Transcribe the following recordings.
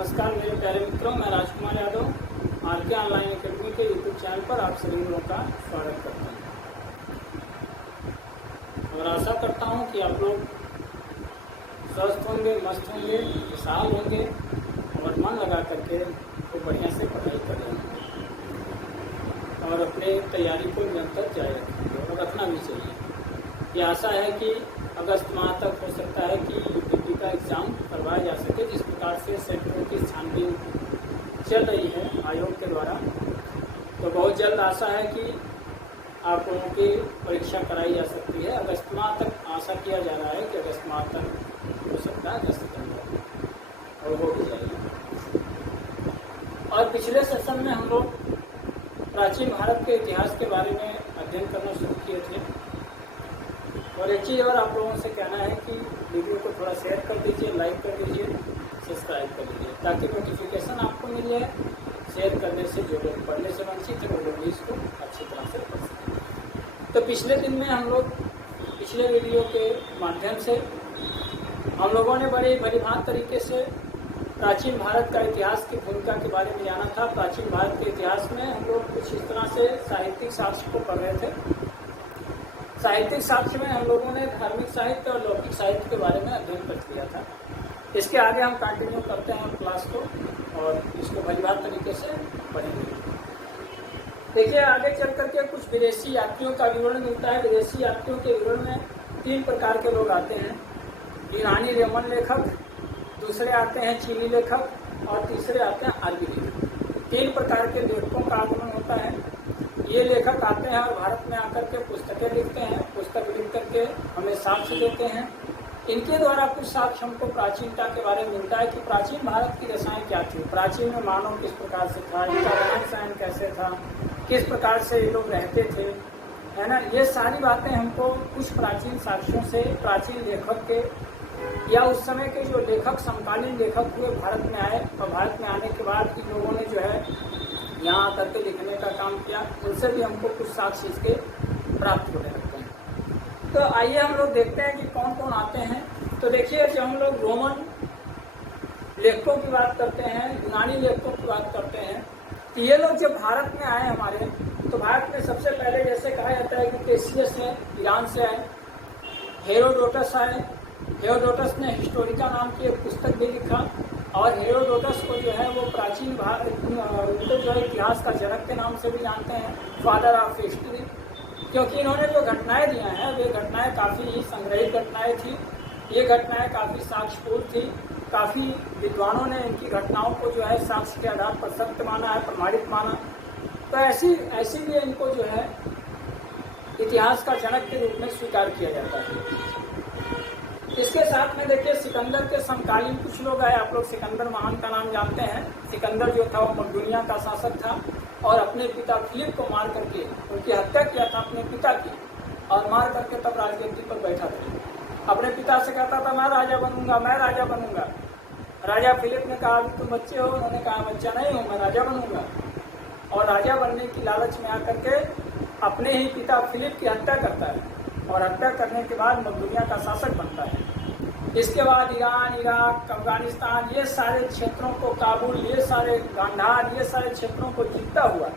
नमस्कार मेरे प्यारे मित्रों, मैं Rajkumar Yadav R K online academy के यूट्यूब चैनल पर आप सभी लोगों का स्वागत करता हूं और आशा करता हूं कि आप लोग स्वस्थ होंगे, मस्त होंगे, खुशहाल होंगे और मन लगा करके तो बढ़िया से पढ़ाई करेंगे और अपने तैयारी को निरंतर जारी रखेंगे और रखना भी चाहिए। ये आशा है कि अगस्त माह तक हो सकता है कि यूपीपी का एग्ज़ाम करवाया जा सके, जिस प्रकार से सेंटरों की छानबीन चल रही है आयोग के द्वारा। तो बहुत जल्द आशा है कि आप लोगों की परीक्षा कराई जा सकती है। अगस्त माह तक आशा किया जा रहा है कि अगस्त माह तक हो सकता है, 10 सितंबर और हो भी जाएगी। और पिछले सेशन में हम लोग प्राचीन भारत के इतिहास के बारे में अध्ययन करना शुरू किए थे और एक चीज़ और आप लोगों से कहना है कि वीडियो को थोड़ा शेयर कर दीजिए, लाइक कर दीजिए, सब्सक्राइब कर दीजिए ताकि नोटिफिकेशन आपको मिल जाए। शेयर करने से जो लोग पढ़ने से वंचित है वो लोग भी इसको अच्छी तरह से पढ़ सकें। तो पिछले दिन में हम लोग पिछले वीडियो के माध्यम से हम लोगों ने बड़े भलीभांत तरीके से प्राचीन भारत का इतिहास की भूमिका के बारे में जाना था। प्राचीन भारत के इतिहास में हम लोग कुछ इस तरह से साहित्यिक साक्ष्य को पढ़ रहे थे। साहित्यिक साक्ष्य में हम लोगों ने धार्मिक साहित्य और लौकिक साहित्य के बारे में अध्ययन कर लिया था। इसके आगे हम कंटिन्यू करते हैं क्लास को और इसको भलीभांत तरीके से पढ़ेंगे। देखिए, आगे चल करके कुछ विदेशी यात्रियों का विवरण मिलता है। विदेशी यात्रियों के विवरण में 3 प्रकार के लोग आते हैं। यूनानी रोमन लेखक, दूसरे आते हैं चीनी लेखक और तीसरे आते हैं अरबी लेखक। 3 प्रकार के लेखकों का आगमन होता है। ये लेखक आते हैं और भारत में आकर के पुस्तकें लिखते हैं। पुस्तक लिख करके हमें साक्ष्य देते हैं। इनके द्वारा कुछ साक्ष्य हमको प्राचीनता के बारे में मिलता है कि प्राचीन भारत की दशाएं क्या थी, प्राचीन में मानव किस प्रकार से था, इनका रहन सहन कैसे था, किस प्रकार से ये लोग रहते थे, है ना। ये सारी बातें हमको कुछ प्राचीन साक्ष्यों से, प्राचीन लेखक के या उस समय के जो लेखक समकालीन लेखक हुए भारत में आए और भारत में आने के बाद इन लोगों ने जो है यहाँ आकर के लिखने का काम किया, उनसे भी हमको कुछ साक्ष्य इसके प्राप्त होने लगते हैं। तो आइए हम लोग देखते हैं कि कौन कौन आते हैं। तो देखिए, जब हम लोग रोमन लेखकों की बात करते हैं, यूनानी लेखकों की बात करते हैं, तो ये लोग जब भारत में आए हमारे, तो भारत में सबसे पहले जैसे कहा जाता है कि केसियस है, ईरान से आए, हेरोडोटस आए। हेरोडोटस ने हिस्टोरिका नाम की एक पुस्तक भी लिखा और हेरोडोटस को जो है वो प्राचीन भारत जो है इतिहास का जनक के नाम से भी जानते हैं, फादर ऑफ हिस्ट्री, क्योंकि इन्होंने जो घटनाएं दिया हैं वे घटनाएं काफ़ी संग्रहित घटनाएं थी। ये घटनाएं काफ़ी साक्ष्यपूर्ण थी। काफ़ी विद्वानों ने इनकी घटनाओं को जो है साक्ष्य के आधार पर सत्य माना है, प्रमाणित माना। तो ऐसी भी इनको जो है इतिहास का जनक के रूप में स्वीकार किया जाता है। इसके साथ में देखिए, सिकंदर के समकालीन कुछ लोग आए। आप लोग सिकंदर महान का नाम जानते हैं। सिकंदर जो था वो मकदूनिया का शासक था और अपने पिता फिलिप को मार करके उनकी हत्या किया था अपने पिता की, और मार करके तब राजगद्दी पर बैठा था। अपने पिता से कहता था मैं राजा बनूंगा, मैं राजा बनूंगा। राजा फिलिप ने कहा अभी तुम बच्चे हो। उन्होंने कहा बच्चा नहीं हूँ, मैं राजा बनूंगा। और राजा बनने की लालच में आकर के अपने ही पिता फिलिप की हत्या करता है और हत्या करने के बाद मकदूनिया का शासक बनता है। इसके बाद ईरान, इराक, अफगानिस्तान, ये सारे क्षेत्रों को, काबुल, ये सारे गांधार, ये सारे क्षेत्रों को जीतता हुआ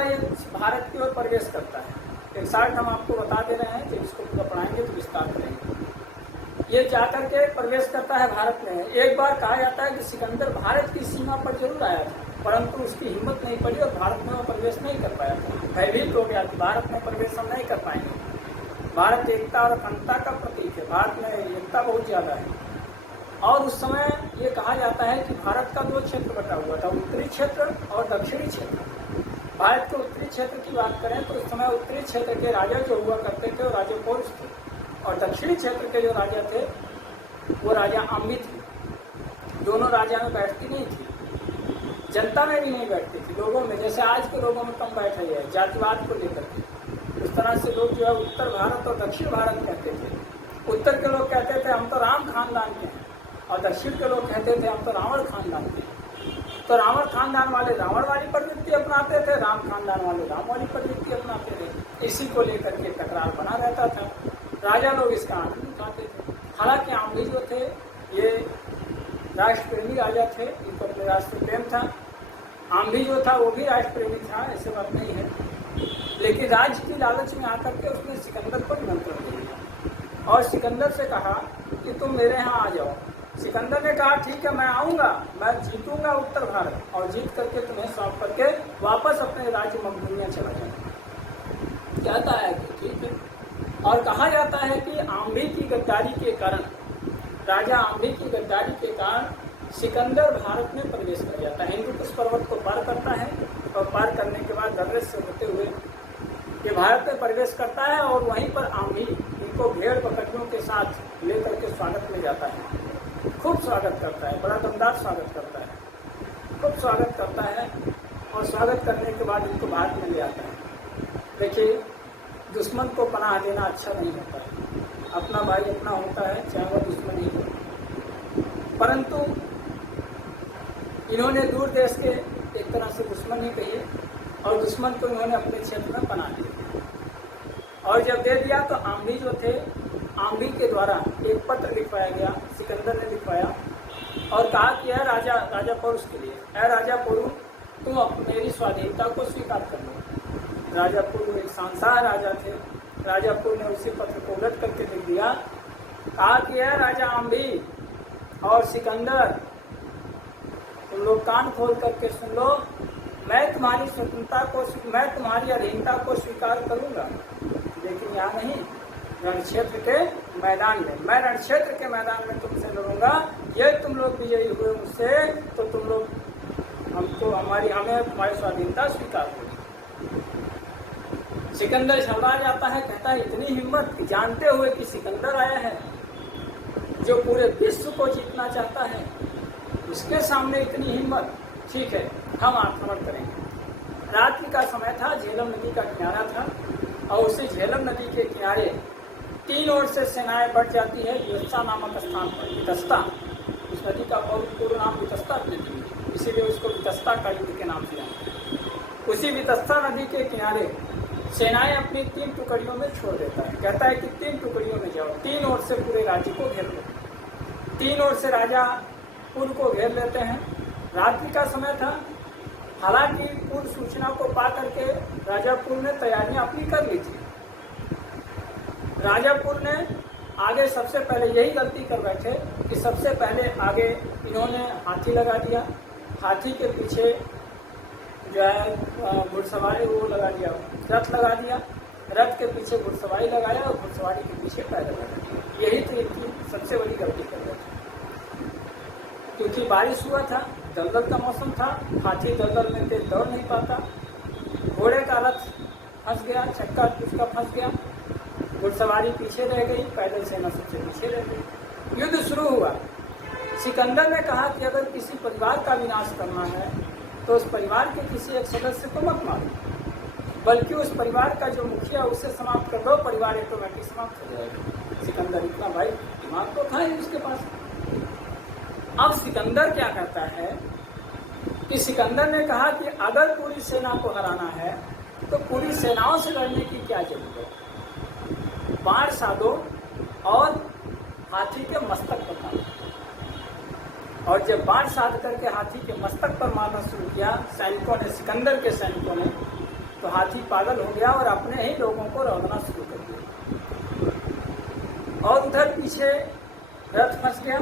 ये भारत की ओर प्रवेश करता है। एक साथ हम आपको बता दे रहे हैं, जब इसको पूरा पढ़ाएंगे तो विस्तार करेंगे। ये जाकर के प्रवेश करता है भारत में। एक बार कहा जाता है कि सिकंदर भारत की सीमा पर जरूर आया था, परंतु उसकी हिम्मत नहीं पड़ी और भारत में वो प्रवेश नहीं कर पाया था। भयभीत हो गया कि भारत में प्रवेश हम नहीं कर पाएंगे। भारत एकता और अखंडता का प्रतीक है। भारत में एकता बहुत ज़्यादा है। और उस समय ये कहा जाता है कि भारत का 2 क्षेत्र बटा हुआ था, उत्तरी क्षेत्र और दक्षिणी क्षेत्र। भारत के उत्तरी क्षेत्र की बात करें तो उस समय उत्तरी क्षेत्र के राजा जो हुआ करते थे वो राजा पौरुष थे और दक्षिणी क्षेत्र के जो राजा थे वो राजा अम्बी थे। दोनों राजा में बैठती नहीं थी, जनता में भी नहीं बैठती थी, लोगों में, जैसे आज के लोगों में कम बैठा है जातिवाद को लेकर के। इस तरह से लोग जो है उत्तर भारत और दक्षिण भारत कहते थे। उत्तर के लोग कहते थे हम तो राम खानदान के हैं और दक्षिण के लोग कहते थे हम तो रावण खानदान के हैं। तो रावण खानदान वाले रावण वाली प्रवृत्ति अपनाते थे, राम खानदान वाले राम वाली प्रवृत्ति अपनाते थे। इसी को लेकर के टकरार बना रहता था। राजा लोग इसका आनंद उठाते थे। हालांकि आमली जो थे ये राष्ट्र प्रेमी राजा थे, इनको अपने राष्ट्र प्रेम था। आम्भी जो था वो भी राष्ट्र प्रेमी था, ऐसे बात नहीं है, लेकिन राज्य की लालच में आकर के उसने सिकंदर पर नियंत्रण दे दिया और सिकंदर से कहा कि तुम मेरे यहाँ आ जाओ। सिकंदर ने कहा ठीक है, मैं आऊँगा, मैं जीतूंगा उत्तर भारत और जीत करके तुम्हें सौंप करके वापस अपने राज्य मकदूनिया चला जाऊंगा। कहता है कि ठीक है। और कहा जाता है कि आम्भी की गद्दारी के कारण, राजा आम्भी की गद्दारी के कारण सिकंदर भारत में प्रवेश कर जाता है, हिंदुकुश पर्वत को पार करता है और पार करने के बाद दर्रेस से होते हुए ये भारत में प्रवेश करता है और वहीं पर आम्भी इनको भेड़ बकरियों के साथ लेकर के स्वागत में जाता है। खूब स्वागत करता है, बड़ा दमदार स्वागत करता है, खूब स्वागत करता है और स्वागत करने के बाद इनको भारत में ले आता है। देखिए, दुश्मन को पनाह देना अच्छा नहीं होता है, अपना भाई अपना होता है, चाहे वह दुश्मन ही हो, परंतु इन्होंने दूर देश के एक तरह से दुश्मन ही कहिए और दुश्मन को इन्होंने अपने क्षेत्र में पनाह दिया। और जब दे दिया तो आम्भी जो थे, आम्भी के द्वारा एक पत्र लिखवाया गया, सिकंदर ने लिखवाया और कहा कि राजा पुरुष के लिए, राजा पुरु, तुम मेरी स्वाधीनता को स्वीकार कर लो। राजा पुरु एक शानदार राजा थे। राजा पुरु ने उसी पत्र को उलट करके लिख दिया, कहा कि राजा आम्भी और सिकंदर, तुम लोग कान खोल करके सुन लो, मैं तुम्हारी स्वतंत्रता को, मैं तुम्हारी अधीनता को स्वीकार करूंगा, लेकिन यहाँ नहीं, रण क्षेत्र के मैदान में, मैं रण क्षेत्र के मैदान में तुमसे लड़ूंगा। ये तुम लोग विजयी हुए मुझसे तो तुम लोग हमें तुम्हारी स्वाधीनता स्वीकार करो। सिकंदर घबरा जाता है, कहता है इतनी हिम्मत, जानते हुए कि सिकंदर आया है जो पूरे विश्व को जीतना चाहता है, उसके सामने इतनी हिम्मत, ठीक है हम आक्रमण करेंगे। रात्रि का समय था, झेलम नदी का किनारा था और उसी झेलम नदी के किनारे तीन ओर से सेनाएं बढ़ जाती है वितस्ता नामक स्थान पर। वितस्ता, उस नदी का पूर्ण नाम वितस्ता नदी, इसीलिए उसको वितस्ता का युद्ध के नाम से जानते हैं। उसी वितस्ता नदी के किनारे सेनाएं अपनी 3 टुकड़ियों में छोड़ देता है, कहता है कि 3 टुकड़ियों में जाओ, 3 ओर से पूरे राज्य को घेर लो। 3 ओर से राजा पुर को घेर लेते हैं। रात्रि का समय था, हालांकि पूर्व सूचना को पा करके राजापुर ने तैयारियां अपनी कर ली थी। राजापुर ने आगे सबसे पहले यही गलती कर बैठे कि सबसे पहले आगे इन्होंने हाथी लगा दिया, हाथी के पीछे जो है घुड़सवारी वो लगा दिया, रथ लगा दिया, रथ के पीछे घुड़सवारी लगाया और घुड़सवारी के पीछे पैदल लगा दिया। यही तो इनकी सबसे बड़ी गलती कर बैठे, क्योंकि बारिश हुआ था, दलदल का मौसम था, हाथी दलदल में तेज दौड़ नहीं पाता, घोड़े का रथ फंस गया, चक्का उसका फंस गया, घुड़सवारी पीछे रह गई, पैदल सेना सबसे पीछे रह गई। युद्ध शुरू हुआ। सिकंदर ने कहा कि अगर किसी परिवार का विनाश करना है तो उस परिवार के किसी एक सदस्य को मत मारो, बल्कि उस परिवार का जो मुखिया उसे समाप्त कर दो, परिवार ऑटोमेटिक समाप्त हो जाएगा। सिकंदर इतना भाई दिमाग तो था ही उसके पास। अब सिकंदर क्या कहता है कि सिकंदर ने कहा कि अगर पूरी सेना को हराना है तो पूरी सेनाओं से लड़ने की क्या जरूरत है, बाढ़ साधो और हाथी के मस्तक पर मारो। और जब बाढ़ साध करके हाथी के मस्तक पर मारना शुरू किया सैनिकों ने, सिकंदर के सैनिकों ने, तो हाथी पागल हो गया और अपने ही लोगों को रौंदना शुरू कर दिया। और उधर पीछे रथ फंस गया,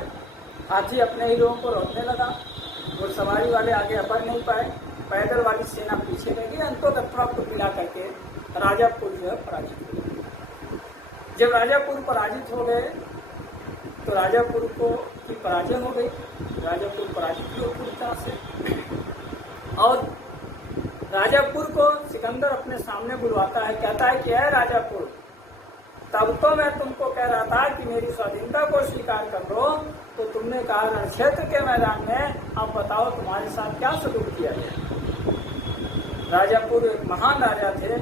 हाथी अपने ही लोगों को रौंदने लगा, घुड़सवारी वाले आगे बढ़ नहीं पाए, पैदल वाली सेना पीछे रह गई। अंतोगत्वा को मिला करके राजापुर जो है पराजित हो गए। जब राजापुर पराजित हो गए तो राजापुर को की पराजय हो गई, राजापुर पराजित हुआ पूरी तरह से। और राजापुर को सिकंदर अपने सामने बुलवाता है, कहता है कि है राजापुर, तब तो मैं तुमको कह रहा था कि मेरी स्वाधीनता को स्वीकार कर लो, तो तुमने कहा रण क्षेत्र के मैदान में, अब बताओ तुम्हारे साथ क्या सलूक किया गया। राजापुर एक महान राजा थे।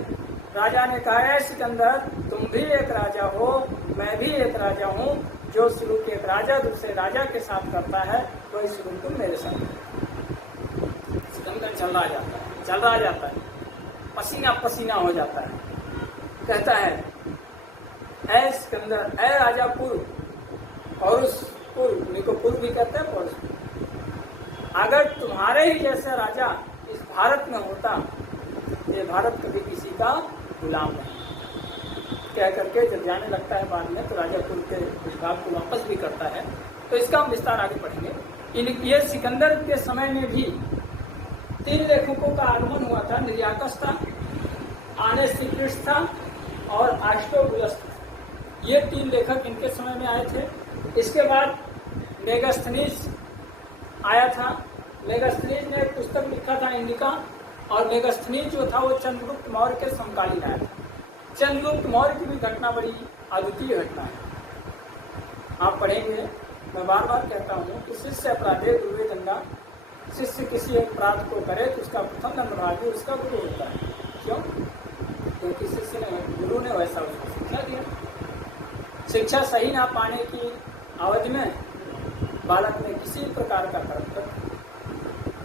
राजा ने कहा है सिकंदर, तुम भी एक राजा हो, मैं भी एक राजा हूँ, जो सलूक एक राजा दूसरे राजा के साथ करता है वही सलूक तुम मेरे साथ। सिकंदर चल रहा जाता है, पसीना पसीना हो जाता है, कहता है ऐ सिकंदर, ऐ राजापुर, और उस पुर को पुर भी कहते हैं, अगर तुम्हारे ही जैसा राजा इस भारत में होता, ये भारत कभी किसी का गुलाम नहीं। कह करके जब जाने लगता है बाद में, तो राजा कुल के उस भाग को वापस भी करता है। तो इसका हम विस्तार आगे पढ़ेंगे। ये सिकंदर के समय में भी 3 लेखकों का आगमन हुआ था। निर्याकस था, आने श्रीकृष्ण था और आष्टोबुलस था। ये 3 लेखक इनके समय में आए थे। इसके बाद मेगास्थनीज आया था। मेगास्थनीज ने एक पुस्तक लिखा था इंडिका, और मेगास्थनीज जो था वो चंद्रगुप्त मौर्य के समकालीन आया था। चंद्रगुप्त मौर्य की भी घटना बड़ी अद्वितीय घटना है, आप पढ़ेंगे। मैं बार बार कहता हूँ कि शिष्य अपराधे गुरुवे दंडा, शिष्य किसी एक अपराध को करे तो उसका प्रथम दंडभागी उसका गुरु होता है। क्यों? क्योंकि शिष्य ने, गुरु ने वैसा उसको शिक्षा दिया। शिक्षा सही ना पाने की अवधि में बालक ने किसी प्रकार का कर्म कर,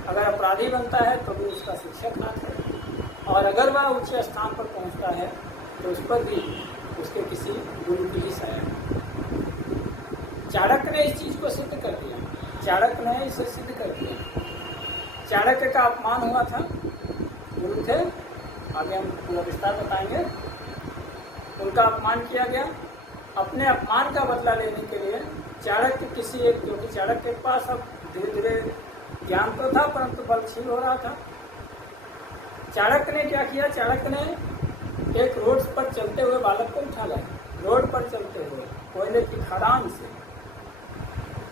अगर अपराधी बनता है तो भी उसका शिक्षक हाथ है, और अगर वह उच्च स्थान पर पहुंचता है तो उस पर भी उसके किसी गुरु की ही सहायता है। चाणक्य ने इस चीज को सिद्ध कर दिया। चाणक्य ने इसे सिद्ध कर दिया। चाणक्य का अपमान हुआ था, गुरु थे, आगे हम पूरा विस्तार बताएंगे। उनका अपमान किया गया। अपने अपमान का बदला लेने के लिए चाणक्य किसी एक, क्योंकि चाणक्य के पास अब धीरे धीरे ज्ञान तो था परंतु बल छीन हो रहा था। चाणक्य ने क्या किया? चाणक्य ने एक रोड पर चलते हुए बालक को उठा लाया। रोड पर चलते हुए कोयले की खदान से,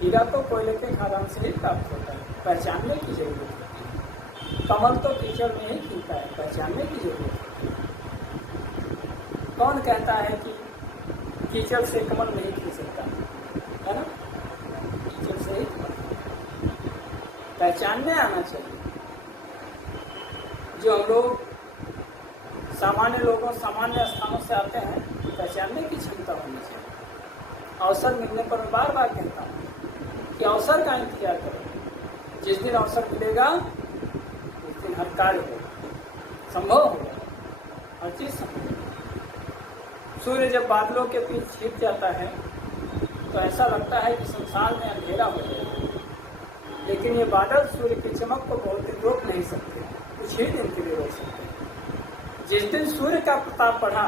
हीरा तो कोयले के खदान से ही प्राप्त होता है, पहचानने की जरूरत होती है। कमल तो कीचड़ में ही खिलता है, पहचानने की जरूरत होती है। कौन कहता है कि कीचड़ से कमल नहीं खिल सकता, है ना? कीचड़ से ही पहचानने आना चाहिए। जो हम लोग सामान्य लोगों, सामान्य स्थानों से आते हैं, पहचानने की क्षमता होनी चाहिए। अवसर मिलने पर मैं बार बार कहता हूँ कि अवसर का इंतजार करो। जिस दिन अवसर मिलेगा उस दिन हर कार्य होगा, संभव होगा, हर चीज संभव होगा। सूर्य जब बादलों के बीच छिप जाता है तो ऐसा लगता है कि संसार में अंधेरा हो जाएगा, लेकिन ये बादल सूर्य की चमक को बहुत दिन रोक नहीं सकते, कुछ ही दिन के लिए रोक सकते। जिस दिन सूर्य का प्रताप बढ़ा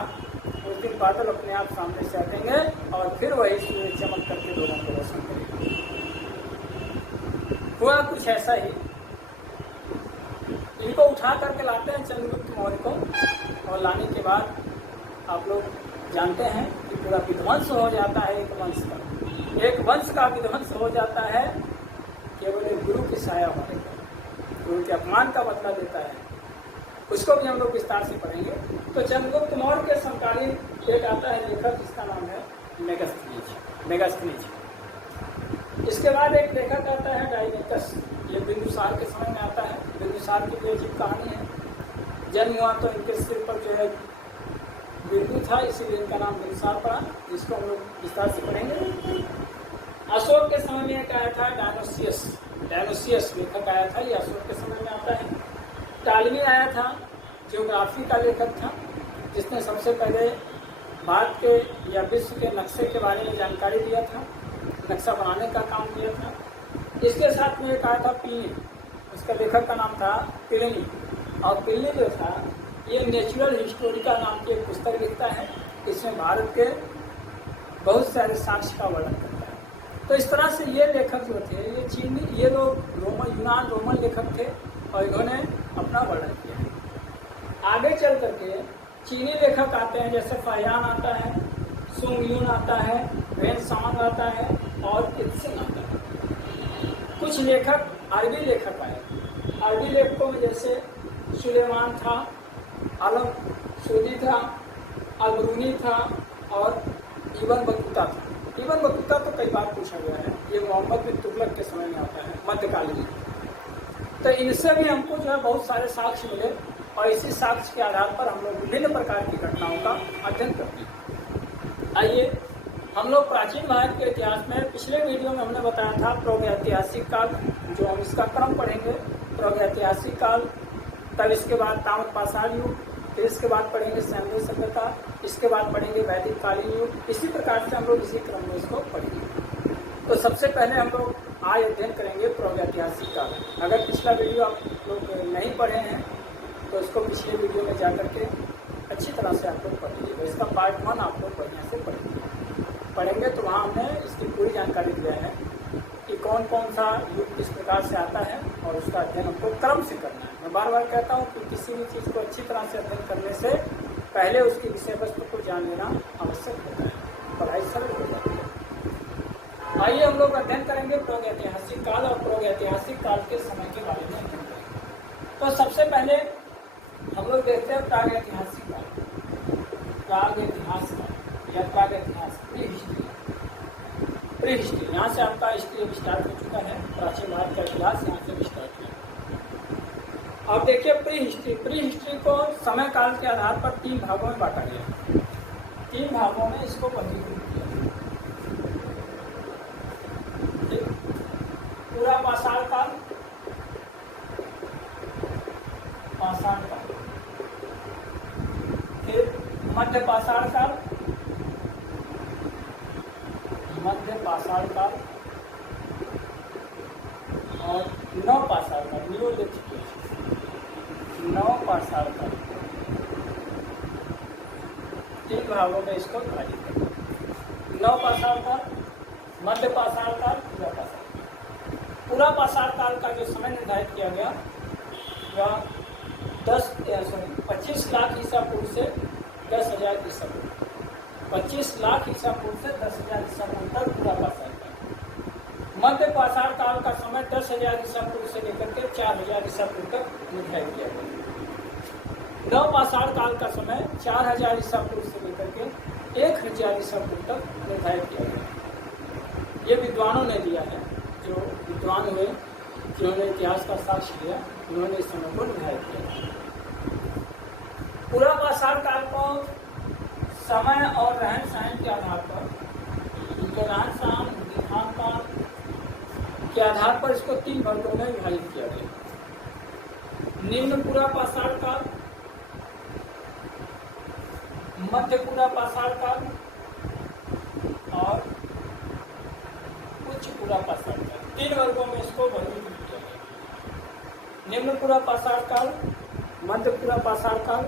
उस दिन बादल अपने आप सामने से हटेंगे और फिर वही सूर्य चमक करके लोगों को रोशन करेगा। हुआ कुछ ऐसा ही। इनको उठा करके लाते हैं चंद्रगुप्त मौर्य को, और लाने के बाद आप लोग जानते हैं कि पूरा विध्वंस हो जाता है एक वंश का। एक वंश का विध्वंस हो जाता है केवल एक गुरु की साया होने का। गुरु के अपमान का बदला देता है, उसको भी हम लोग विस्तार से पढ़ेंगे। तो चंद्रगुप्त मौर्य के समकालीन एक आता है लेखक, जिसका नाम है मेगास्थनीज। इसके बाद एक लेखक आता है डायनेकस। ये बिंदुसार के समय में आता है। बिंदुसार की भी अजीब कहानी है। जन्म हुआ तो इनके सिर पर जो है बिंदु था, इसीलिए इनका नाम बिंदुसार पड़ा, जिसको हम लोग विस्तार से पढ़ेंगे। अशोक के समय में एक आया था डायनोसियस लेखक आया था, ये अशोक के समय में आता है। टालमी आया था, ज्योग्राफी का लेखक था, जिसने सबसे पहले भारत के या विश्व के नक्शे के बारे में जानकारी दिया था, नक्शा बनाने का काम किया था। इसके साथ में एक आया था प्लिनी, उसका लेखक का नाम था प्लिनी। और प्लिनी जो था ये नेचुरल हिस्टोरिका नाम की एक पुस्तक लिखता है। इसमें भारत के बहुत सारे साक्ष्य का वर्णन करता है। तो इस तरह से ये लेखक जो थे, ये चीनी, ये लोग रोमन लेखक थे और इन्होंने अपना वर्णन किया है। आगे चल करके चीनी लेखक आते हैं, जैसे फहियान आता है, सुंग यून आता है, वेन सांग आता है और इत्सिंग आता है। कुछ लेखक अरबी लेखक आए। अरबी लेखकों में जैसे सुलेमान था, आलम सूदी था, अलब्रूनी था और इब्न बतूता था। इब्न बतूता तो कई बार पूछा गया है, ये मोहम्मद बिन तुगलक के समय में आता है, मध्यकालीन। तो इनसे भी हमको जो है बहुत सारे साक्ष्य मिले, और इसी साक्ष्य के आधार पर हम लोग विभिन्न प्रकार की घटनाओं का अध्ययन करते हैं। आइए हम लोग प्राचीन भारत के इतिहास में, पिछले वीडियो में हमने बताया था प्रागैतिहासिक काल, जो हम इसका क्रम पढ़ेंगे। प्रागैतिहासिक काल, तब इसके बाद ताम्रपाषाण युग, फिर इसके बाद पढ़ेंगे सैन्य सभ्यता, इसके बाद पढ़ेंगे वैदिक कालीन युग। इसी प्रकार से हम लोग इसी क्रम में इसको पढ़ेंगे। तो सबसे पहले हम लोग आज अध्ययन करेंगे प्रागैतिहासिक काल। अगर पिछला वीडियो आप लोग नहीं पढ़े हैं तो उसको पिछले वीडियो में जा करके अच्छी तरह से आप लोग पढ़ लीजिएगा। इसका पार्ट 1 आप लोग बढ़िया से पढ़ेंगे तो वहाँ हमने इसकी पूरी जानकारी दिया है कि कौन कौन सा युग किस प्रकार से आता है और उसका अध्ययन हमको क्रम से करना है। मैं बार बार कहता हूँ कि किसी भी चीज़ को अच्छी तरह से अध्ययन करने से पहले उसकी विषय वस्तु को जान लेना आवश्यक होता है, पढ़ाई सरल हो जाती है। आइए हम लोग अध्ययन करेंगे प्रागैतिहासिक काल और प्रागैतिहासिक काल के समय के बारे में अध्ययन करेंगे। तो सबसे पहले हम लोग देखते हैं प्रागैतिहासिक काल, प्रागैतिहास काल या प्रागैतिहास प्री हिस्ट्री। यहाँ से आपका हिस्ट्री स्टार्ट हो चुका है, प्राचीन भारत का इतिहास यहाँ से स्टार्ट किया। अब देखिए प्री हिस्ट्री को समय काल के आधार पर 3 भागों में बांटा गया। 3 भागों में इसको वर्गीकृत किया। पूरा पाषाण काल, फिर मध्य पाषाण काल, और नव पाषाण काल, नवपाषाण काल। 3 भागों में इसको विभाजित किया। नवपाषाण काल, मध्य पाषाण काल, पूरा पाषाण काल। पूरा पाषाण काल का जो समय निर्धारित किया गया वह 25 लाख ईसा पूर्व से 10,000 ईसा पूर्व, 25 लाख ईसा पूर्व से 10,000 ईसा पूर्व तक पूरा पाषाण काल। मध्य पाषाण काल का समय 10,000 ईसा पूर्व से लेकर के 4,000 ईसा पूर्व तक निर्धारित किया गया। नव पाषाण काल का समय 4,000 ईसा पूर्व से लेकर के 1,000 ईसा पूर्व तक निर्धारित किया गया। ये विद्वानों ने दिया है, जो विद्वान हुए जिन्होंने इतिहास का साक्ष्य लिया, उन्होंने इस समय को निर्धारित किया। पूरा पाषाण काल को समय और रहन सहन के आधार पर, उनके रहन सहन, उनके खान पान के आधार पर इसको 3 वर्गों में विभाजित किया गया। निम्न पूरा पाषाण काल, मध्य पूरा पाषाण काल और उच्च पूरा पाषाण काल। 3 वर्गों में इसको वर्गीकृत किया गया। निम्न पूरा पाषाण काल, मध्य पूरा पाषाण काल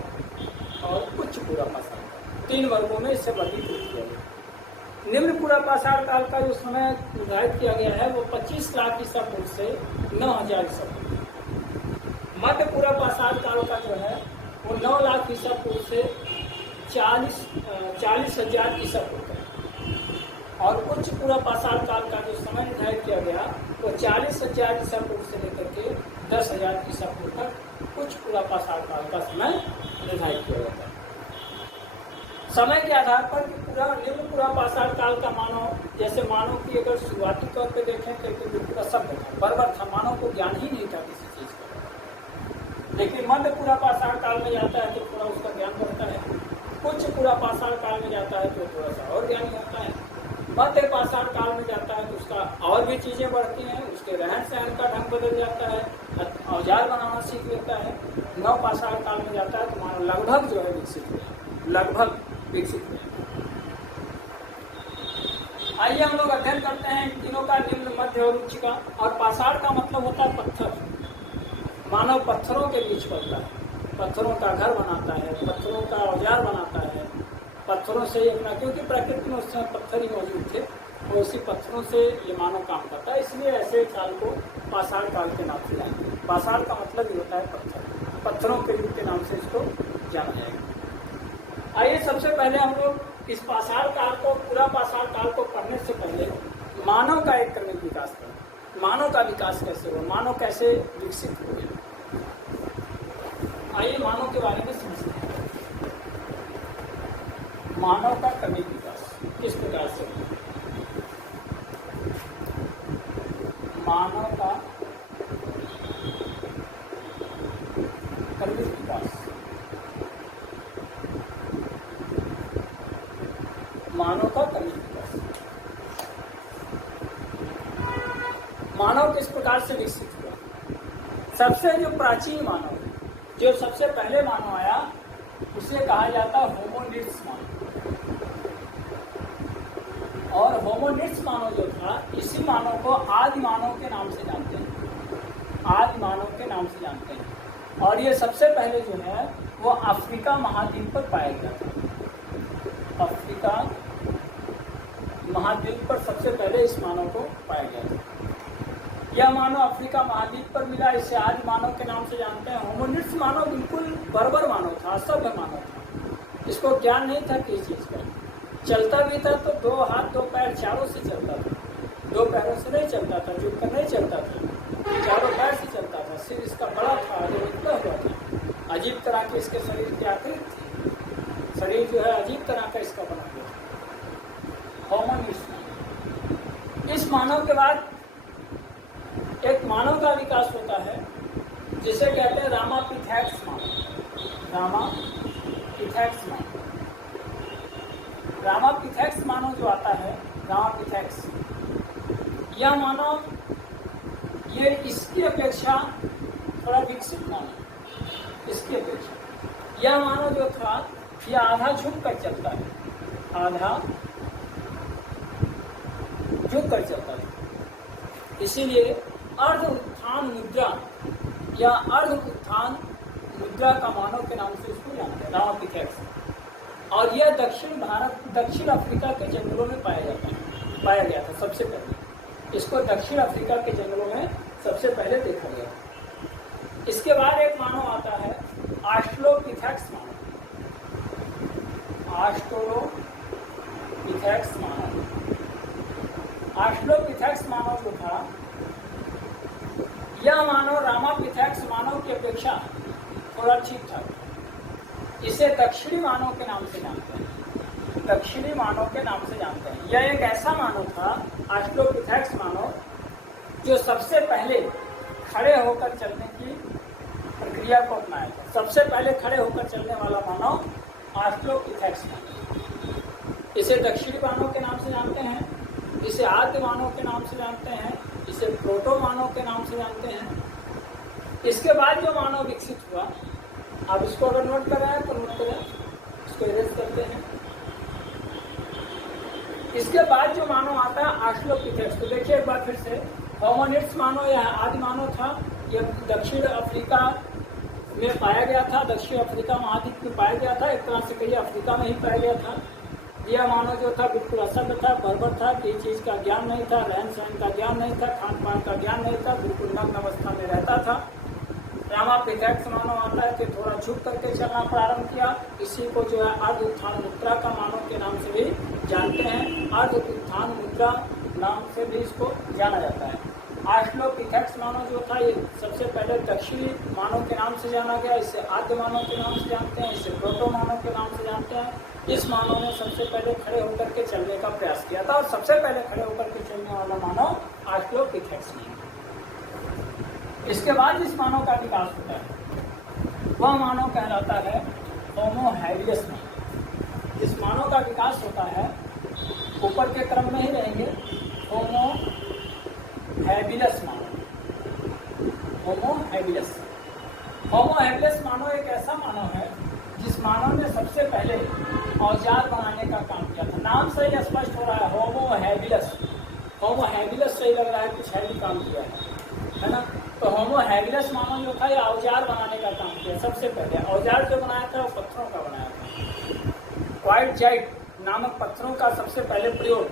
और उच्च पूरा पाषाण काल, 3 वर्गों में इसे वर्गीकृत किया गया। निम्न पूरा पाषाण काल का जो समय निर्धारित किया गया है वो 25 लाख ईसा पूर्व से 9,000 ईसा पूर्व। मध्य पूरा पाषाण काल का जो है वो 9 लाख ईसा पूर्व से 40,000 ईसा पूर्व तक। और उच्च पूरा पाषाण काल का जो समय निर्धारित किया गया वो 40,000 ईसा पूर्व से लेकर के 10,000 ईसा पूर्व तक उच्च पूरा पाषाण काल का समय निर्धारित किया जाता है। समय के आधार पर पूरा निम्न पूरा पाषाण काल का मानव, जैसे मानव की अगर शुरुआती तौर पे देखें तो पूरा सभ्य था, बर्बर था, मानव को ज्ञान ही नहीं था किसी चीज का। लेकिन मध्य पूरा पाषाण काल में जाता है तो थोड़ा उसका ज्ञान बढ़ता है। उच्च पूरा पाषाण काल में जाता है तो थोड़ा सा और ज्ञान होता है। मध्य पाषाण काल में जाता है तो उसका और भी चीजें बढ़ती हैं, उसके रहन सहन का ढंग बदल जाता है, औजार बनाना सीख लेता है। नव पाषाण काल में जाता है तो मानव लगभग जो है विकसित हुए, लगभग विकसित हुए। आइए हम लोग अध्ययन करते हैं इन तीनों का, निम्न, मध्य और उच्च का। और पाषाण का मतलब होता है पत्थर। मानव पत्थरों के बीच पड़ता है, पत्थरों का घर बनाता है, पत्थरों का औजार बनाता है, पत्थरों से अपना, क्योंकि प्रकृति में उस समय पत्थर ही मौजूद थे और उसी पत्थरों से ये मानव काम करता है। इसलिए ऐसे काल को पाषाण काल के नाम से जानते हैं। पाषाण का मतलब ही होता है पत्थर, पत्थरों के युग के नाम से इसको जाना जाएगा। आइए सबसे पहले हम लोग इस पाषाण काल को, पूरा पाषाण काल को पढ़ने से पहले मानव का एक क्रमिक विकास करें। मानव का विकास कैसे हुआ, मानव कैसे विकसित हो गया। आइए मानव के बारे में समझते हैं। मानव का क्रमिक विकास किस प्रकार से हुआ। मानव का क्रमिक विकास, मानव का क्रमिक विकास। मानव किस प्रकार से विकसित हुआ। सबसे जो प्राचीन मानव, जो सबसे पहले मानव आया, उसे कहा जाता होमोनिड्स मानव। और होमोनिड्स मानव जो था, इसी मानव को आदि मानव के नाम से जानते हैं, आदि मानव के नाम से जानते हैं। और ये सबसे पहले जो है वो अफ्रीका महाद्वीप पर पाया गया था। अफ्रीका महाद्वीप पर सबसे पहले इस मानव को पाया गया था। यह मानव अफ्रीका महाद्वीप पर मिला, इसे आदि मानव के नाम से जानते हैं। होमोनिड्स मानव बिल्कुल बर्बर मानव था, असभ्य मानव था। इसको ज्ञान नहीं था किसी चीज का। चलता भी था तो 2 हाथ 2 पैर चारों से चलता था, 2 पैरों से नहीं चलता था, झुककर नहीं चलता था, चारों पैर से चलता था। सिर इसका बड़ा था, आगे निकला हुआ था। अजीब तरह के इसके शरीर की आकृति थी, शरीर जो है अजीब तरह का इसका बना हुआ था। होमोनिड्स। इस मानव के बाद एक मानव का विकास होता है जिसे कहते हैं रामापिथेक्स मानव। रामापिथेक्स मानव, रामापिथेक्स मानव जो आता है, रामापिथेक्स, यह मानव ये इसकी अपेक्षा थोड़ा विकसित मानव, इसकी अपेक्षा यह मानव जो था यह आधा झुक कर चलता है, आधा झुक कर चलता है। इसीलिए अर्ध उत्थान मुद्रा या अर्ध उत्थान मुद्रा का मानव के नाम से इसको जानते हैं, रामापिथेक्स। और यह दक्षिण अफ्रीका के जंगलों में पाया गया था सबसे पहले। इसको दक्षिण अफ्रीका के जंगलों में सबसे पहले देखा गया। इसके बाद एक मानव आता है ऑस्ट्रेलोपिथेक्स मानव। ऑस्ट्रेलोपिथेक्स मानव, ऑस्ट्रेलोपिथेक्स मानव जो था, यह मानव रामापिथेक्स मानव की अपेक्षा थोड़ा ठीक ठाक। इसे दक्षिणी मानव के नाम से जानते हैं, दक्षिणी मानव के नाम से जानते हैं। यह एक ऐसा मानव था, ऑस्ट्रेलोपिथेक्स मानव, जो सबसे पहले खड़े होकर चलने की प्रक्रिया को अपनाया था। सबसे पहले खड़े होकर चलने वाला मानव ऑस्ट्रेलोपिथेक्स मानव। इसे दक्षिणी मानव के नाम से जानते हैं, इसे आद्य मानव के नाम से जानते हैं, इसे प्रोटो मानव के नाम से जानते हैं। इसके बाद जो मानव विकसित हुआ, आप इसको अगर नोट कर रहे हैं तो नोट करें, इसको इरेज करते हैं। इसके बाद जो मानव आता है ऑस्ट्रेलोपिथेक्स, तो देखिए एक बार फिर से, होमोनिड्स मानव यह आदि मानव था। यह दक्षिण अफ्रीका में पाया गया था, दक्षिण अफ्रीका महाद्वीप में पाया गया था। एक तरह से कहिए अफ्रीका में ही पाया गया था। यह मानव जो था बिल्कुल असभ्य था, बर्बर था, किसी चीज का ज्ञान नहीं था, रहन सहन का ज्ञान नहीं था, खान पान का ज्ञान नहीं था, बिल्कुल नग्न अवस्था में रहता था। रामापिथेक्स मानव आता है कि थोड़ा झुक करके चलना प्रारंभ किया। इसी को जो है अर्ध उत्थान मुद्रा का मानव के नाम से भी जानते हैं, अर्ध उत्थान मुद्रा नाम से भी इसको जाना जाता है। ऑस्ट्रेलोपिथेक्स मानव जो था ये सबसे पहले दक्षिणी मानव के नाम से जाना गया। इसे आद्य मानव के नाम से जानते हैं, इसे प्रोटो मानव के नाम से जानते हैं। इस मानव ने सबसे पहले खड़े होकर के चलने का प्रयास किया था और सबसे पहले खड़े होकर के चलने वाला मानव ऑस्ट्रेलोपिथेक्स मानव। इसके बाद जिस मानव का विकास होता है वह मानव कहलाता है होमो हैबिलिस मानव। इस मानव का विकास होता है, ऊपर के क्रम में ही रहेंगे, होमो हैबिलिस मानव। होमो हैबिलिस, होमो हैबिलिस मानव एक ऐसा मानव है जिस मानव ने सबसे पहले औजार बनाने का काम किया था। नाम से ही स्पष्ट हो रहा है, होमो हैबिलिस। होमो हैबिलिस सही लग रहा है, कुछ हैवी काम किया है ना। तो होमो हैबिलिस मानव जो था ये औजार बनाने का काम किया सबसे पहले। औजार जो बनाया था वो पत्थरों का बनाया था। क्वार्ट्जाइट नामक पत्थरों का सबसे पहले प्रयोग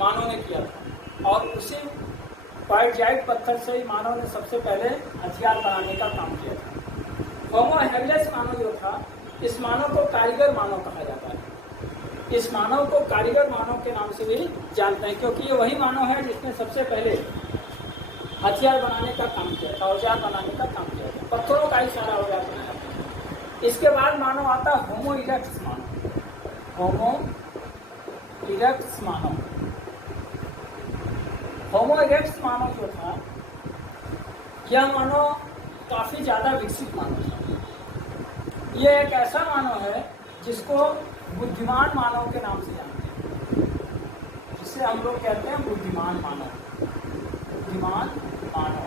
मानव ने किया था और उसी क्वार्ट्जाइट पत्थर से ही मानव ने सबसे पहले हथियार बनाने का काम किया था। होमो हैबिलिस मानव जो था, इस मानव को कारीगर मानव कहा जाता है। इस मानव को कारीगर मानव के नाम से भी जानते हैं क्योंकि ये वही मानव है जिसने सबसे पहले हथियार बनाने का काम किया था, औजार बनाने का काम किया था, पत्थरों का ही सारा औजार बनाया था। इसके बाद मानव आता है होमो इरेक्टस मानव। होमो इरेक्टस मानव, होमो इरेक्टस मानव जो था यह मानव काफी ज्यादा विकसित मानव था। यह एक ऐसा मानव है जिसको बुद्धिमान मानव के नाम से जानते हैं, जिसे हम लोग कहते हैं बुद्धिमान मानव। बुद्धिमान मानव,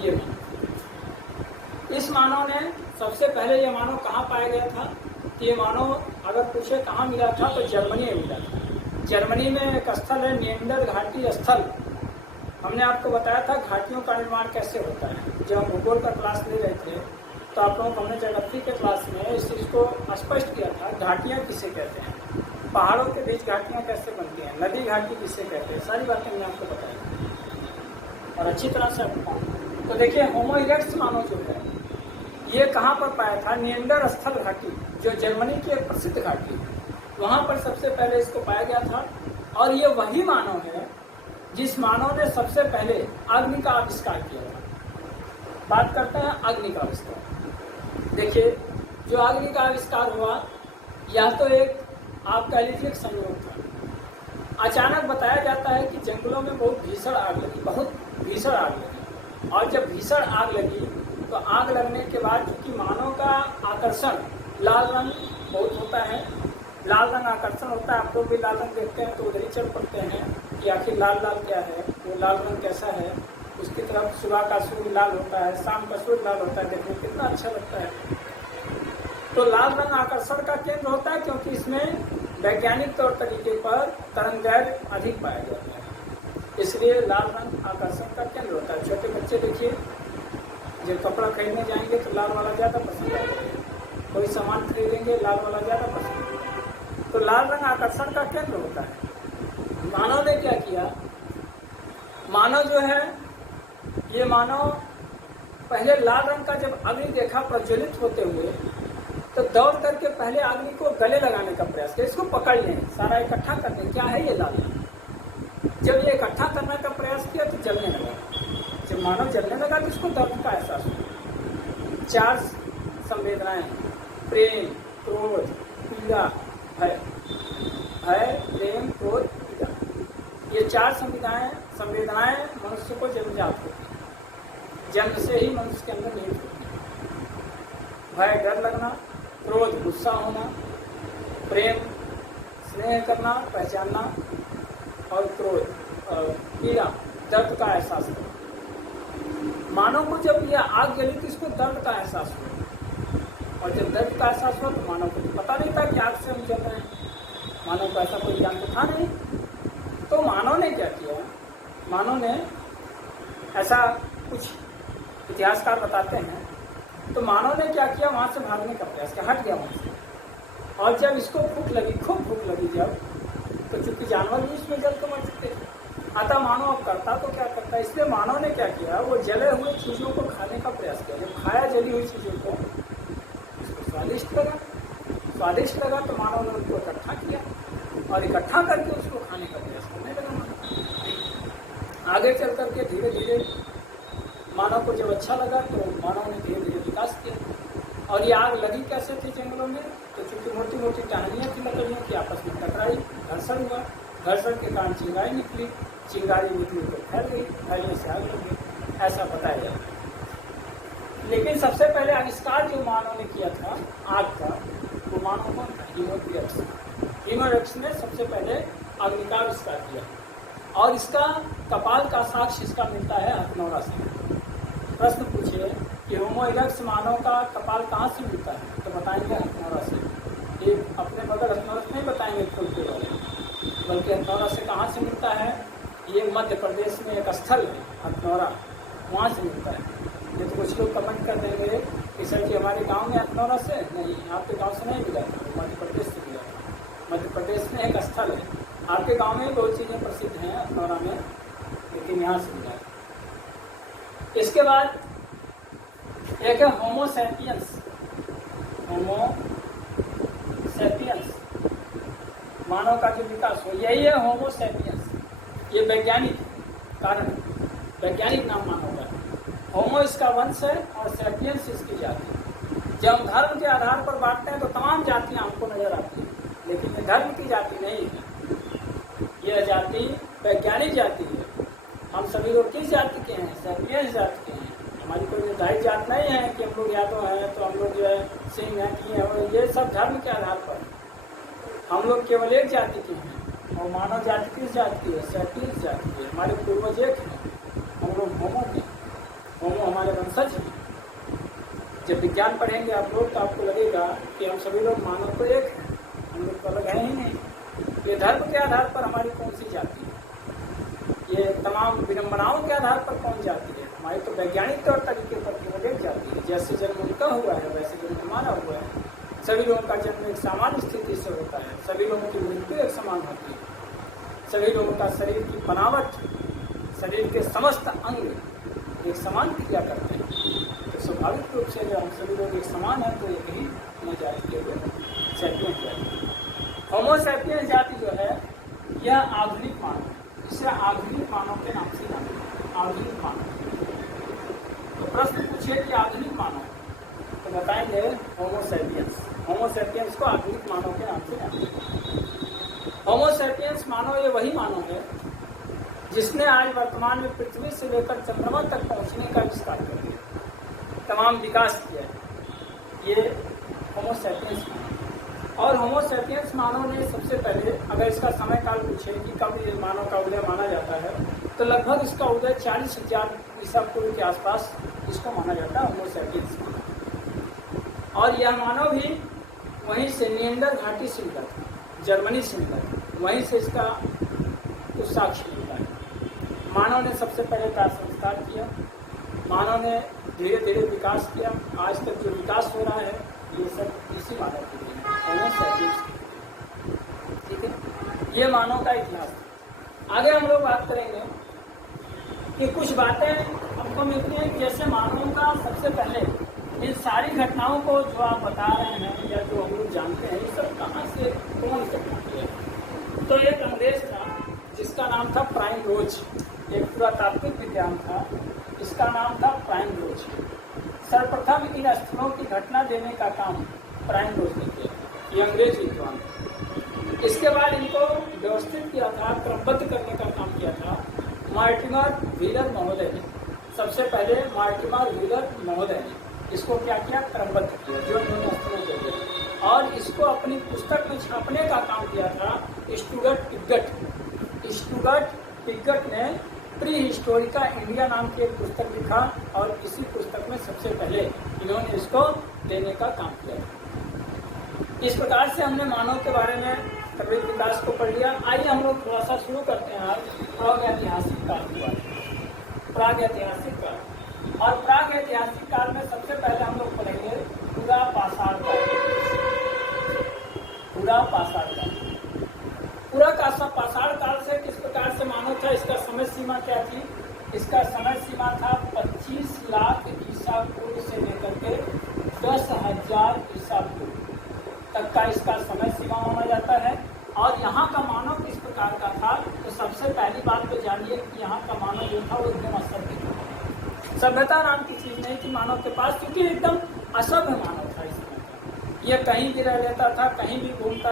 ये मानव, इस मानव ने सबसे पहले ये मानव कहाँ पाया गया था? ये मानव अगर पूछे कहाँ मिला था तो जर्मनी में मिला था। जर्मनी में एक स्थल है निएंडर घाटी स्थल। हमने आपको बताया था घाटियों का निर्माण कैसे होता है। जब हम भूगोल का क्लास ले रहे थे तो आप लोगों को हमने ज्योग्राफी के क्लास में इस चीज़ को स्पष्ट किया था, घाटियाँ किसे कहते हैं, पहाड़ों के बीच घाटियाँ कैसे बनती हैं, नदी घाटी किसे कहते हैं, सारी बातें मैंने आपको बताई और अच्छी तरह से आपको। तो देखिए होमो इरेक्टस मानव जो है ये कहाँ पर पाया था, निएंडर स्थल घाटी जो जर्मनी की एक प्रसिद्ध घाटी है, वहाँ पर सबसे पहले इसको पाया गया था। और ये वही मानव है जिस मानव ने सबसे पहले अग्नि का आविष्कार किया था। बात करते हैं अग्नि का आविष्कार। देखिए जो अग्नि का आविष्कार हुआ या तो एक आप कह लीजिए संयोग था। अचानक बताया जाता है कि जंगलों में बहुत भीषण आग लगी, बहुत भीषण आग लगी। और जब भीषण आग लगी तो आग लगने के बाद चूंकि मानव का आकर्षण लाल रंग बहुत होता है, लाल रंग आकर्षण होता है, आप लोग भी लाल रंग देखते हैं तो उधर ही चल पड़ते हैं कि आखिर लाल लाल क्या है, वो लाल रंग कैसा है, उसकी तरफ सुबह का सूर्य लाल होता है, शाम का सूर्य लाल होता है, देखने कितना अच्छा लगता है। तो लाल रंग आकर्षण का केंद्र होता है क्योंकि इसमें वैज्ञानिक तौर तरीके पर तरंगदैर्घ्य अधिक पाया जाता है, इसलिए लाल रंग आकर्षण का केंद्र होता है। छोटे बच्चे देखिए जब कपड़ा खरीदने जाएंगे तो लाल वाला ज़्यादा पसंद आएगा, कोई सामान खरीदेंगे लाल वाला ज़्यादा पसंद आएगा। तो लाल रंग आकर्षण का केंद्र होता है। मानव ने क्या किया, मानव जो है ये मानव पहले लाल रंग का जब अग्नि देखा प्रज्वलित होते हुए तो दौड़ करके पहले अग्नि को गले लगाने का प्रयास किया, इसको पकड़ लें, सारा इकट्ठा कर दें, क्या है ये लाल रंग। जब ये इकट्ठा करने का प्रयास किया तो जलने लगा। जब मानव जलने लगा तो इसको दर्द का एहसास हुआ। 4 संवेदनाएं, प्रेम, क्रोध, पीड़ा, भय, प्रेम, क्रोध, पीड़ा, ये 4 संवेदनाएं मनुष्य को जन्मजात होती है, जन्म से ही मनुष्य के अंदर निहित होती है। भय डर लगना, क्रोध गुस्सा होना, प्रेम स्नेह करना पहचानना, और क्रोध पीड़ा दर्द का एहसास करना। मानव को जब यह आग जली तो इसको दर्द का एहसास हुआ, और जब दर्द का एहसास हुआ तो मानव को पता नहीं था कि आग से हम जल रहे हैं, मानव को ऐसा कोई ज्ञान तो था नहीं। तो मानव ने क्या किया, मानव ने ऐसा कुछ इतिहासकार बताते हैं, तो मानव ने क्या किया, वहां से भागने का प्रयास किया, हट गया वहां से। और जब इसको भूख लगी, खूब भूख लगी जब, तो चूंकि जानवर भी इसमें जल कर मर चुके थे, अतः मानव अब करता तो क्या करता, इसलिए मानव ने क्या किया, वो जले हुए चीजों को खाने का प्रयास किया। जब खाया जली हुई चीजों को, उसको स्वादिष्ट लगा तो मानव ने उनको इकट्ठा किया और इकट्ठा करके उसको खाने का प्रयास करने लगा। आगे चल करके धीरे धीरे मानव को जब अच्छा लगा तो मानव ने धीरे धीरे विकास किया। और ये आग लगी कैसे थी जंगलों में, तो चूंकि मोटी मोटी टहनियाँ थी लकड़ियों की, आपस में टकराई, घर्षण हुआ, घर्षण के कारण चिंगारी निकली, चिंगारी निकली तो फैल गई, फैलने से आग लग गई, ऐसा बताया जाता है। लेकिन सबसे पहले आविष्कार जो मानव ने किया था आग का, वो मानव कौन था, हीमोरेक्स ने सबसे पहले अग्नि का आविष्कार किया। और इसका कपाल का साक्ष्य इसका मिलता है हथनौरा से। प्रश्न पूछिए कि होमो इरेक्टस मानव का कपाल कहाँ से मिलता है, तो बताएंगे हथनौरा से। ये अपने बगल हथनौरा से नहीं बताएंगे फुलपुर वाले, बल्कि हथनौरा से कहाँ से मिलता है, ये मध्य प्रदेश में एक स्थल है हथनौरा, वहाँ से मिलता है। ये तो कुछ लोग कमेंट कर देंगे कि सर जी हमारे गांव में हथनौरा से, नहीं, आपके गांव से नहीं मिला था, मध्य प्रदेश से मिला था। मध्य प्रदेश में एक स्थल है, आपके गांव में बहुत चीज़ें प्रसिद्ध हैं हथनौरा में, लेकिन यहाँ से मिला है। इसके बाद एक है होमो सैपियंस, मानव का जो विकास हो, यही है होमो सैपियंस। ये वैज्ञानिक कारण, वैज्ञानिक नाम मानव का। होमो इसका वंश है और सैपियंस इसकी जाति। जब हम धर्म के आधार पर बांटते हैं तो तमाम जातियां हमको नजर आती हैं, लेकिन ये धर्म की जाति नहीं है, यह जाति वैज्ञानिक जाति है। हम सभी लोग किस जाति के हैं, सैपियंस जाति के हैं। हमारी कोई निर्धारित जात नहीं है कि हम लोग यादव हैं तो हम लोग जो है सिंह हैं की हैं, और ये सब धर्म के आधार पर हम लोग केवल एक जाति के हैं। और मानव जाति किस जाति की है, सैपियंस जाति की है। हमारे पूर्वज एक हैं, हम लोग होमो के, होमो हमारे वंशज हैं। जब विज्ञान पढ़ेंगे आप लोग तो आपको लगेगा कि हम सभी लोग मानव तो एक हैं, हम लोग तो अलग हैं ही नहीं। ये धर्म के आधार पर हमारी कौन सी जाति है, ये तमाम विडंबनाओं के आधार पर कौन जाती है, हमारी तो वैज्ञानिक तौर तरीके पर केवल एक जाती है। जैसे जन्म उनका हुआ है वैसे जन्म हमारा हुआ है। सभी लोगों का जन्म एक सामान्य स्थिति से होता है, सभी लोगों की मृत्यु एक समान होती है, सभी लोगों का शरीर की बनावट, शरीर के समस्त अंग एक समान क्रिया करते हैं। तो स्वाभाविक रूप से जब हम सभी लोग एक समान हैं तो एक ही जाति के हुए सैपियंस जाति। होमोसैपियंस जाति जो है यह आधुनिक मानव है, इसे आधुनिक मानव के नाम से जाना है। आधुनिक मानव तो प्रश्न पूछिए कि आधुनिक मानव, तो बताएंगे होमोसैपियंस। होमोसैपियंस को आधुनिक मानव के नाम से जाना है। होमोसैपियंस मानव ये वही मानव है जिसने आज वर्तमान में पृथ्वी से लेकर चंद्रमा तक पहुंचने का आविष्कार कर दिया, तमाम विकास किया है, ये होमोसैपियंस मानव। और होमोसैपियंस मानव ने सबसे पहले, अगर इसका समय काल पूछे कि कब ये मानव का उदय माना जाता है, तो लगभग इसका उदय 40,000 ईसा पूर्व के आसपास इसको माना जाता है होमोसैपियंस मानव। और यह मानव भी वहीं से निएंडर घाटी से मिला था, जर्मनी से मिला था, वहीं से इसका कुछ साक्ष्य मिलता है। मानव ने सबसे पहले दाह संस्कार किया, मानव ने धीरे धीरे विकास किया, आज तक जो विकास हो रहा है ये सब इसी मानव के लिए होमोसैपियंस। ठीक है, ये मानव का इतिहास है। आगे हम लोग बात करेंगे कि कुछ बातें हमको मिलती हैं, जैसे मानव का सबसे पहले इन सारी घटनाओं को जो आप बता रहे हैं या जो हम लोग जानते हैं, ये सब कहाँ से कौन से घटना है। तो एक अंग्रेज था जिसका नाम था प्राइम रोज, एक पुरातात्विक विज्ञान था, इसका नाम था प्राइम रोज। सर्वप्रथम इन स्थलों की घटना देने का काम प्राइम रोज ने किया, ये अंग्रेज विद्वान। इसके बाद इनको व्यवस्थित किया था, क्रमबद्ध करने का काम किया था मार्टिमर व्हीलर महोदय ने। सबसे पहले मार्टिमर व्हीलर महोदय ने इसको क्या किया, क्रमबद्ध किया, जो इन्होंने स्थलों के लिए, और इसको अपनी पुस्तक में छापने का काम किया था स्टुअर्ट पिगट। स्टुअर्ट पिगट ने प्री हिस्टोरिका इंडिया नाम की एक पुस्तक लिखा, और इसी पुस्तक में सबसे पहले इन्होंने इसको देने का काम किया। इस प्रकार से हमने मानव के बारे में प्रबल विकास को पढ़ लिया। आइए हम लोग थोड़ा सा शुरू करते हैं आज प्रागैतिहासिक काल की बात। प्रागैतिहासिक काल, और प्रागैतिहासिक काल में सबसे पहले हम लोग पढ़ेंगे पूरा पाषाण काल। पूरा पाषाण काल, पूरा पाषाण काल से किस प्रकार से मानव था, इसका समय सीमा क्या थी। इसका समय सीमा था 25 लाख ईसा पूर्व से लेकर के 10,000 ईसा पूर्व तक का इसका समय सीमा माना जाता है। और यहाँ का मानव किस प्रकार का था, तो सबसे पहली बात तो जानिए कि यहाँ का मानव जो था वो एकदम असभ्य था। सभ्यता नाम की चीज नहीं थी मानव के पास, क्योंकि एकदम असभ्य मानव था इस समय का। ये कहीं भी रह लेता था, कहीं भी घूमता